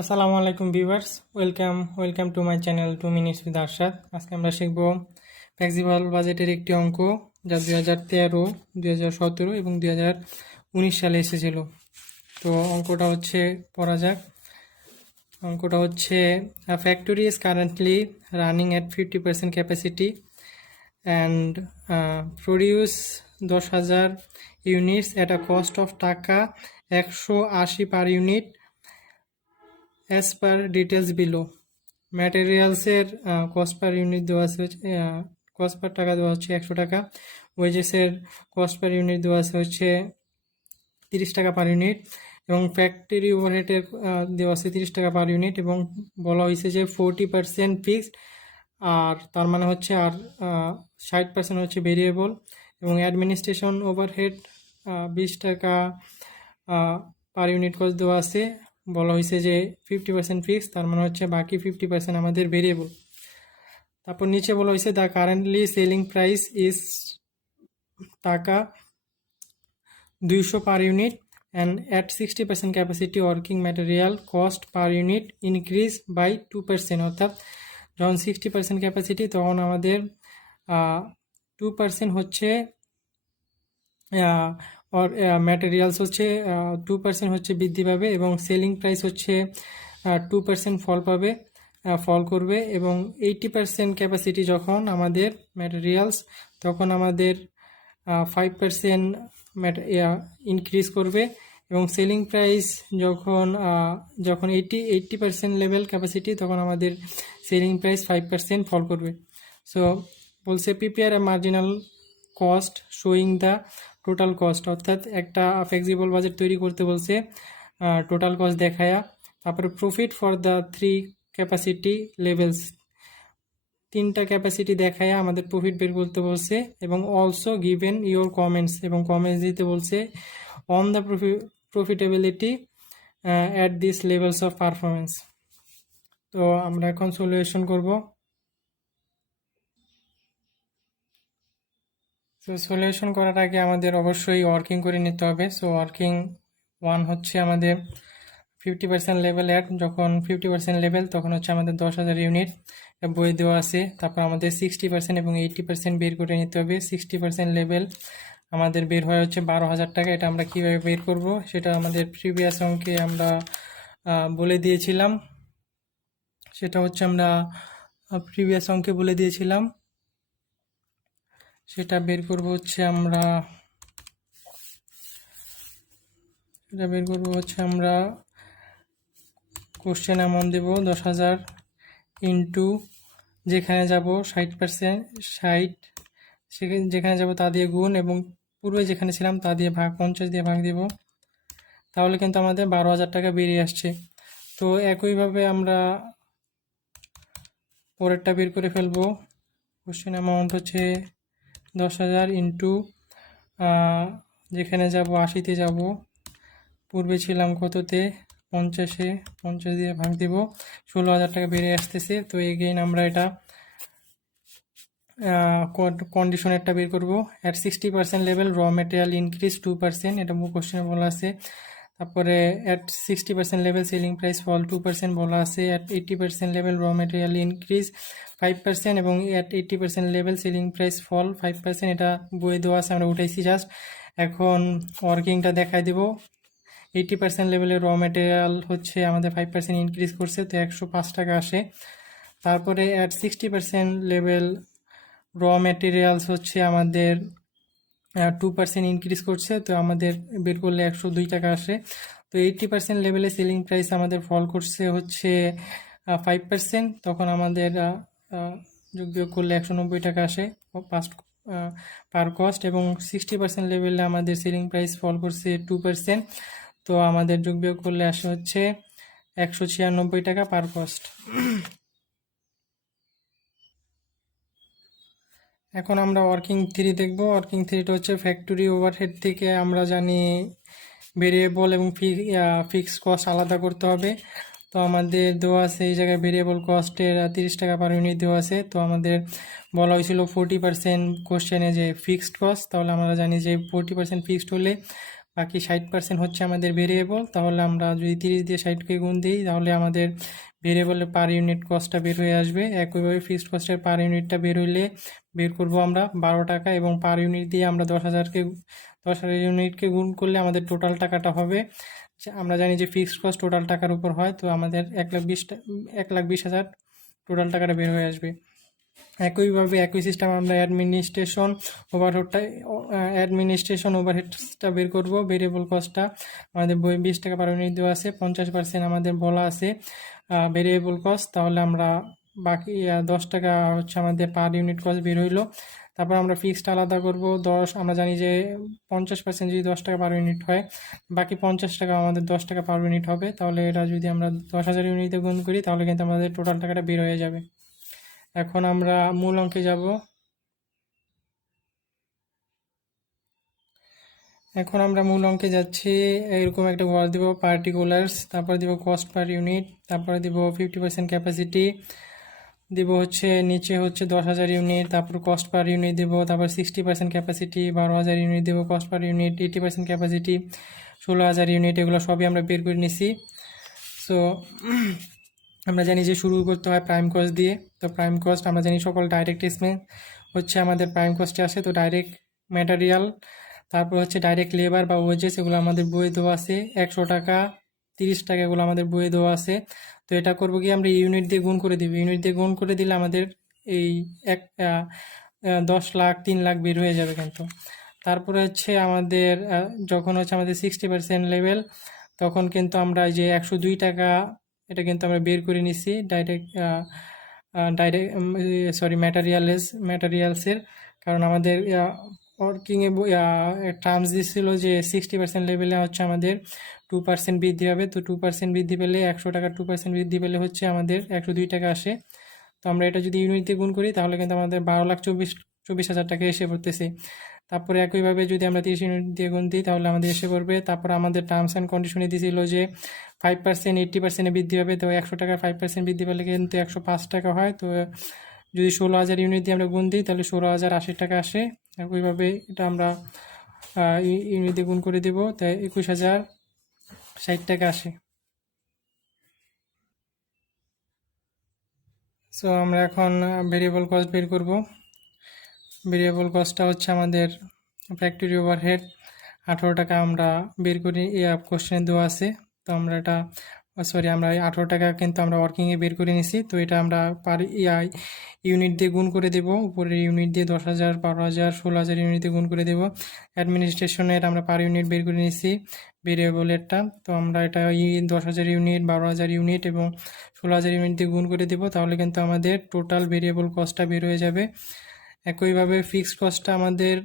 আসসালামু আলাইকুম viewers, welcome to my channel 2 minutes with Arshad. আজকে আমরা শিখব ফ্লেক্সিবল বাজেটের একটি অঙ্ক যা 2013, 2017 এবং 2019 সালে এসেছিল। তো অঙ্কটা হচ্ছে পড়া যাক। অঙ্কটা হচ্ছে factory is currently running at 50% capacity and produce 10,000 units at a cost of টাকা 180 per unit as per details below. ম্যাটেরিয়ালসের কস্ট পার ইউনিট দেওয়া আছে, কস্ট পার টাকা দেওয়া হচ্ছে 100 টাকা। ওয়েজেসের কস্ট পার ইউনিট দেওয়া আছে হচ্ছে 30 টাকা পার ইউনিট এবং ফ্যাক্টরি ওভারহেডের দেওয়া আছে 30 টাকা পার ইউনিট এবং বলা হয়েছে যে 40% ফিক্সড, আর তার মানে হচ্ছে আর 60% হচ্ছে ভেরিয়েবল এবং অ্যাডমিনিস্ট্রেশন ওভারহেড 20 টাকা পার ইউনিট কস্ট দেওয়া আছে। বলা হয়েছে যে 50% ফিক্স, তার মানে হচ্ছে বাকি 50% আমাদের ভেরিয়েবল। তারপর নিচে বলা হয়েছে the currently selling price is টাকা 200 per unit and at 60% capacity working material cost per unit increase by 2%। অর্থাৎ যখন 60% ক্যাপাসিটি তখন আমাদের 2% হচ্ছে ম্যাটেরিয়ালস হচ্ছে 2% হচ্ছে বৃদ্ধি পাবে এবং সেলিং প্রাইস হচ্ছে 2% ফল করবে এবং 80% ক্যাপাসিটি যখন আমাদের ম্যাটেরিয়ালস তখন আমাদের 5% ইনক্রিজ করবে এবং সেলিং প্রাইস যখন 80% লেভেল ক্যাপাসিটি তখন আমাদের সেলিং প্রাইস 5% ফল করবে। সো বলছে prepare a marginal cost showing the total cost, অর্থাৎ একটা ফ্লেক্সিবল বাজেট তৈরি করতে বলছে টোটাল কস্ট দেখায়া। তারপরে profit for the 3 capacity levels, 3টা ক্যাপাসিটি দেখায় আমাদের প্রফিট বের করতে বলছে এবং অলসো গিভেন ইওর কমেন্টস, এবং কমেন্টস দিতে বলছে on the profitability at this levels of performance. তো আমরা এখন সলিউশন করব। তো সলিউশন করার আগে আমাদের অবশ্যই ওয়ার্কিং করে নিতে হবে। সো ওয়ার্কিং 1 হচ্ছে আমাদের 50% লেভেল অ্যাড, যখন 50% লেভেল তখন হচ্ছে আমাদের 10,000 ইউনিট বই দেওয়া আছে। তারপর আমাদের 60% এবং 80% বের করে নিতে হবে। 60% লেভেল আমাদের বের হয় হচ্ছে 12,000 টাকা। এটা আমরা কিভাবে বের করব সেটা আমাদের প্রিভিয়াস অঙ্কে আমরা বলে দিয়েছিলাম। সেটা হচ্ছে আমরা প্রিভিয়াস অঙ্কে বলে দিয়েছিলাম। সেটা বের করব হচ্ছে আমরা কোশ্চেন অ্যামাউন্ট দেব 10,000 ইন্টু যেখানে যাব 60%, 60 যেখানে যাব তা দিয়ে গুণ এবং পূর্বে যেখানে ছিলাম তা দিয়ে ভাগ, 50 দিয়ে ভাগ দেব। তাহলে কিন্তু আমাদের 12,000 টাকা বেরিয়ে আসছে। তো একইভাবে আমরা পরেরটা বের করে ফেলবো। কোশ্চেন অ্যামাউন্ট হচ্ছে 10,000 ইন্টু যেখানে যাব 80-তে যাব, পূর্বে ছিলাম কততে 50-এ, 50 দিয়ে ভাগ দেব, 16,000 টাকা বেরিয়ে আসতেছে। তো এগেইন আমরা এটা কন্ডিশনেরটা বের করব। At 60% level raw material increase 2%, এটা কোশ্চেনে বলা আছে। তারপরে at 60% level selling price fall 2% বলা আছে। At 80% level raw material increase 5% এবং at 80% level selling price fall 5%, এটা বইয়ে দেওয়া আছে, আমরা উঠাইছি জাস্ট। এখন ওয়ার্কিংটা দেখাই দেব। 80% লেভেলের র মেটেরিয়াল হচ্ছে আমাদের 5% ইনক্রিজ করছে, তো 105 টাকা আসে। তারপরে অ্যাট 60% লেভেল র মেটেরিয়ালস হচ্ছে আমাদের 2% ইনক্রিজ করছে, তো আমাদের বের করলে 102 টাকা আসে। তো 80% লেভেলে সেলিং প্রাইস আমাদের ফল করছে হচ্ছে 5%, তখন আমাদের যোগ বিয়োগ করলে 190 টাকা আসে পার কস্ট। এবং 60% লেভেলে আমাদের সেলিং প্রাইস ফল করছে 2%, তো আমাদের যোগ বিয়োগ করলে আসে হচ্ছে 196 টাকা পার কস্ট। এখন আমরা ওয়ার্কিং 3 দেখব। ওয়ার্কিং 3টা হচ্ছে ফ্যাক্টরি ওভারহেড থেকে আমরা জানি ভেরিয়েবল এবং ফিক্সড কস্ট আলাদা করতে হবে। তো আমাদের দেওয়া আছে এই জায়গায় ভেরিয়েবল কস্টের 30 টাকা পার ইউনিট দেওয়া আছে। তো আমাদের বলা হয়েছিল 40% কোশ্চেনে যে ফিক্সড কস্ট, তাহলে আমরা জানি যে 40% ফিক্সড হলে বাকি 60% হচ্ছে আমাদের ভেরিয়েবল। তাহলে আমরা যদি 30 দিয়ে 60কে গুণ দিই তাহলে আমাদের ভেরিয়েবলের পার ইউনিট কস্টটা বের হয়ে আসবে। একইভাবে ফিক্সড কস্টের পার ইউনিটটা বের হইলে বের করব আমরা 12 টাকা, এবং পার ইউনিট দিয়ে আমরা 10,000 ইউনিটকে গুণ করলে আমাদের টোটাল টাকাটা হবে, আমরা জানি যে ফিক্সড কস্ট টোটাল টাকার উপর হয়, তো আমাদের 1,20,000 টোটাল টাকাটা বের হয়ে আসবে। একইভাবে একই সিস্টেম আমরা অ্যাডমিনিস্ট্রেশন ওভারহেডসটা বের করব। ভেরিয়েবল কস্টটা আমাদের বই 20 টাকা পার ইউনিট দেওয়া আছে, 50% আমাদের বলা আছে ভেরিয়েবল কস্ট, তাহলে আমরা বাকি 10 টাকা হচ্ছে আমাদের পার ইউনিট কস্ট বের হইলো। তারপর আমরা ফিক্সড আলাদা করব 10, আমরা জানি যে 50% যদি 10 টাকা পার ইউনিট হয়, বাকি 50 টাকা আমাদের 10 টাকা পার ইউনিট হবে। তাহলে এটা যদি আমরা 10,000 ইউনিটে গুণ করি তাহলে কিন্তু আমাদের টোটাল টাকাটা বের হয়ে যাবে। এখন আমরা মূল অঙ্কে যাব। এখন আমরা মূল অঙ্কে যাচ্ছি। এরকম একটা ঘর দিব পার্টিকুলার্স, তারপর দিব কস্ট পার ইউনিট, তারপরে দিব 50% ক্যাপাসিটি, দিব হচ্ছে নিচে হচ্ছে 10,000 ইউনিট, তারপর কস্ট পার ইউনিট দেব, তারপর 60% ক্যাপাসিটি 12,000 ইউনিট দেব, cost per unit 80% capacity 16,000 unit. এগুলো সবই আমরা বের করে নিছি। সো আমরা জানি যে শুরু করতে হয় প্রাইম কস্ট দিয়ে। তো প্রাইম কস্ট আমরা জানি সকল ডাইরেক্ট এক্সপেন্স হচ্ছে আমাদের প্রাইম কস্টে আসে। তো ডাইরেক্ট ম্যাটেরিয়াল, তারপর হচ্ছে ডাইরেক্ট লেবার বা ওয়েজেস, এগুলো আমাদের বইয়ে দেওয়া আছে 100 টাকা 30 টাকা, এগুলো আমাদের বইয়ে দেওয়া আছে। তো এটা করবো কি আমরা ইউনিট দিয়ে গুণ করে দিব। ইউনিট দিয়ে গুণ করে দিলে আমাদের এই 10 লাখ 3 লাখ বের হয়ে যাবে কিন্তু। তারপরে হচ্ছে আমাদের যখন হচ্ছে আমাদের 60% লেভেল, তখন কিন্তু আমরা যে 102 টাকা এটা কিন্তু আমরা বের করে নিছি ডাইরেক্ট ম্যাটেরিয়ালসের, কারণ আমাদের ওয়ার্কিংয়ে টার্মস দিচ্ছিল যে 60% লেভেলে হচ্ছে আমাদের 2% বৃদ্ধি হবে। তো 2% বৃদ্ধি পেলে 100 টাকা 2% বৃদ্ধি পেলে হচ্ছে আমাদের 102 টাকা আসে। তো আমরা এটা যদি ইউনিট দিয়ে গুণ করি তাহলে কিন্তু আমাদের 12,24,000 টাকা এসে পড়তেছে। তারপরে একইভাবে যদি আমরা 30 ইউনিট দিয়ে গুণ দিই তাহলে আমাদের এসে পড়বে। তারপর আমাদের টার্মস অ্যান্ড কন্ডিশনে দিয়েছিল যে 5% 80% বৃদ্ধি হবে। তো 100 টাকার 5% বৃদ্ধি পেলে কিন্তু 105 টাকা হয়। তো যদি 16,000 ইউনিট দিয়ে আমরা গুণ দিই তাহলে 16,080 টাকা আসে। একইভাবে এটা আমরা ইউনিট দিয়ে গুণ করে দেবো, তাই 21,060 টাকা আসে। সো আমরা এখন ভেরিয়েবল কস্ট বের করব। ভেরিয়েবল কস্টটা হচ্ছে আমাদের ফ্যাক্টরি ওভারহেড 18 টাকা আমরা বের করি, কোশ্চেনে দেওয়া আছে। তো আমরা এটা আমরা 18 টাকা কিন্তু আমরা ওয়ার্কিংয়ে বের করে নিছি। তো এটা আমরা পার ইউনিট দিয়ে গুণ করে দেব, উপরের ইউনিট দিয়ে 10,000 12,000 16,000 ইউনিট দিয়ে গুণ করে দেব। অ্যাডমিনিস্ট্রেশনের আমরা পার ইউনিট বের করে নিছি ভেরিয়েবলেরটা। তো আমরা এটা 10,000 ইউনিট 12,000 ইউনিট এবং 16,000 ইউনিট দিয়ে গুণ করে দেব, তাহলে কিন্তু আমাদের টোটাল ভেরিয়েবল কস্টটা বের হয়ে যাবে। একইভাবে ফিক্সড কস্টটা আমাদের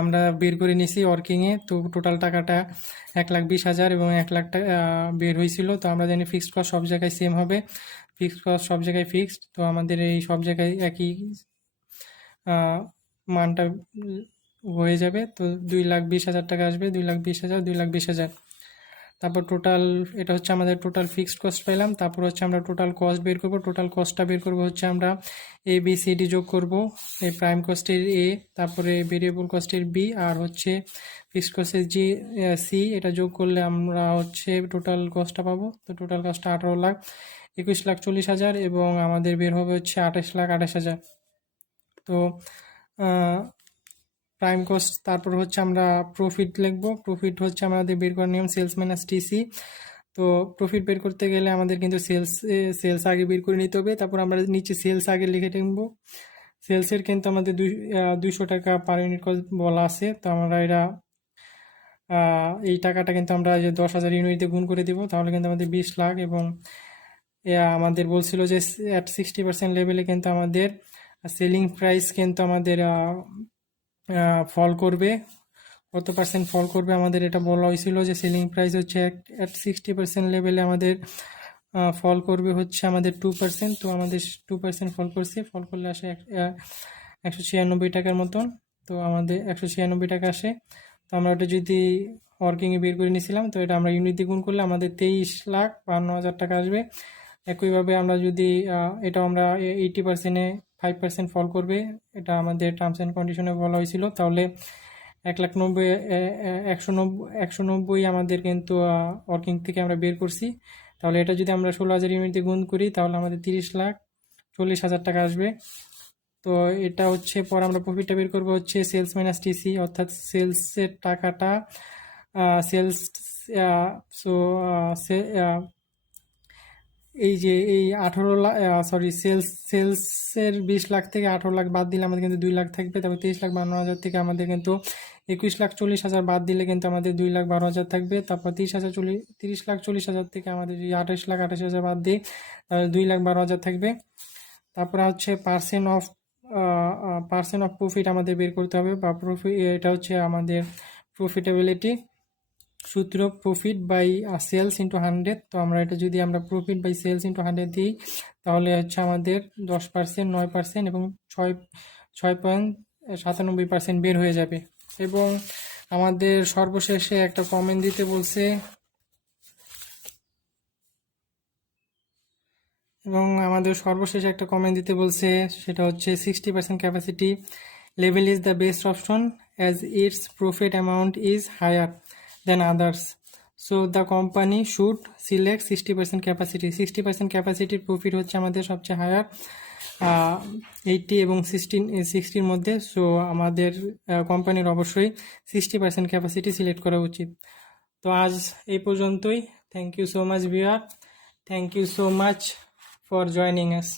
আমরা বের করে নিছি ওয়ার্কিংয়ে। তো টোটাল টাকাটা 1,20,000 এবং 1 লাখ টাকা বের হয়েছিল। তো আমরা জানি ফিক্সড কস্ট সব জায়গায় সেম হবে, ফিক্সড কস্ট সব জায়গায় ফিক্সড। তো আমাদের এই সব জায়গায় একই মানটা হয়ে যাবে। তো 2,20,000 টাকা আসবে, 2,20,000 2,20,000। তারপর টোটাল, এটা হচ্ছে আমাদের টোটাল ফিক্সড কস্ট পেলাম। তারপর হচ্ছে আমরা টোটাল কস্ট বের করব। টোটাল কস্টটা বের করব হচ্ছে আমরা ABCD যোগ করব, এই প্রাইম কস্টের A, তারপরে ভেরিয়েবল কস্টের B, আর হচ্ছে ফিক্সড কস্টের C, এটা যোগ করলে আমরা হচ্ছে টোটাল কস্টটা পাবো। তো টোটাল কস্টটা 18,21,40,000 এবং আমাদের বের হবে হচ্ছে 28,28,000। তো প্রাইম কস্ট, তারপর হচ্ছে আমরা প্রফিট লিখবো। প্রফিট হচ্ছে আমাদের বের করার নিয়ম সেলস মাইনাস টিসি। তো প্রফিট বের করতে গেলে আমাদের কিন্তু সেলস আগে বের করে নিতে হবে। তারপর আমরা নিচে সেলস আগে লিখে নেবো। সেলসের কিন্তু আমাদের 200 টাকা পার ইউনিট কস্ট বলা আছে। তো আমরা এই টাকাটা কিন্তু আমরা যে 10,000 ইউনিটে গুণ করে দিব, তাহলে কিন্তু আমাদের 20 লাখ। এবং আমাদের বলছিল যে অ্যাট 60% লেভেলে কিন্তু আমাদের সেলিং প্রাইস কিন্তু আমাদের ফল করবে। কত পার্সেন্ট ফল করবে আমাদের এটা বলা হয়েছিল যে সেলিং প্রাইস হচ্ছে অ্যাট 60% লেভেলে আমাদের ফল করবে হচ্ছে আমাদের 2%। তো আমাদের 2% ফল করছে, ফল করলে আসে 196 টাকার মতন। তো আমাদের 196 টাকা আসে। তো আমরা ওটা যদি ওয়ার্কিংয়ে বের করে নিয়েছিলাম, তো এটা আমরা ইউনিট দিয়ে গুণ করলে আমাদের 23,52,000 টাকা আসবে। একইভাবে আমরা যদি এটাও আমরা 80%-এ 5% ফল করবে, এটা আমাদের টার্মস অ্যান্ড কন্ডিশনে বলা হয়েছিল। তাহলে 1,90,000 190 আমাদের কিন্তু ওয়ার্কিং থেকে আমরা বের করছি। তাহলে এটা যদি আমরা 16,000 ইউনিট দিয়ে গুণ করি তাহলে আমাদের 30,40,000 টাকা আসবে। তো এটা হচ্ছে পরে আমরা প্রফিটটা বের করবো হচ্ছে সেলস মাইনাস টিসি, অর্থাৎ সেলসের টাকাটা সেলস সো এই যে এই 18 লাখ সেলসের 20 লাখ থেকে 18 লাখ বাদ দিলে আমাদের কিন্তু 2 লাখ থাকবে। তারপর 30,52,000 থেকে আমাদের কিন্তু 21,40,000 বাদ দিলে কিন্তু আমাদের 2,12,000 থাকবে। তারপর 30,40,000 থেকে আমাদের যদি 28,28,000 বাদ দিই তাহলে 2,12,000 থাকবে। তারপরে হচ্ছে পার্সেন্ট অফ প্রফিট আমাদের বের করতে হবে, বা প্রফিট, এটা হচ্ছে আমাদের প্রফিটেবিলিটি সূত্র, প্রফিট বাই সেলস ইন্টু 100। তো আমরা এটা যদি আমরা প্রফিট বাই সেলস ইন্টু 100 দিই তাহলে হচ্ছে আমাদের 10%, 9% এবং 6.97% বের হয়ে যাবে। এবং আমাদের সর্বশেষে একটা কমেন্ট দিতে বলছে, সেটা হচ্ছে 60% capacity level is the best option as its profit amount is higher than others, so the company should select 60% capacity. 60% ক্যাপাসিটির প্রফিট হচ্ছে আমাদের সবচেয়ে হায়ার 80 এবং 60-র মধ্যে। সো আমাদের কোম্পানির অবশ্যই 60% ক্যাপাসিটি সিলেক্ট করা উচিত। তো আজ এই পর্যন্তই। Thank you so much viewer, thank you so much for joining us.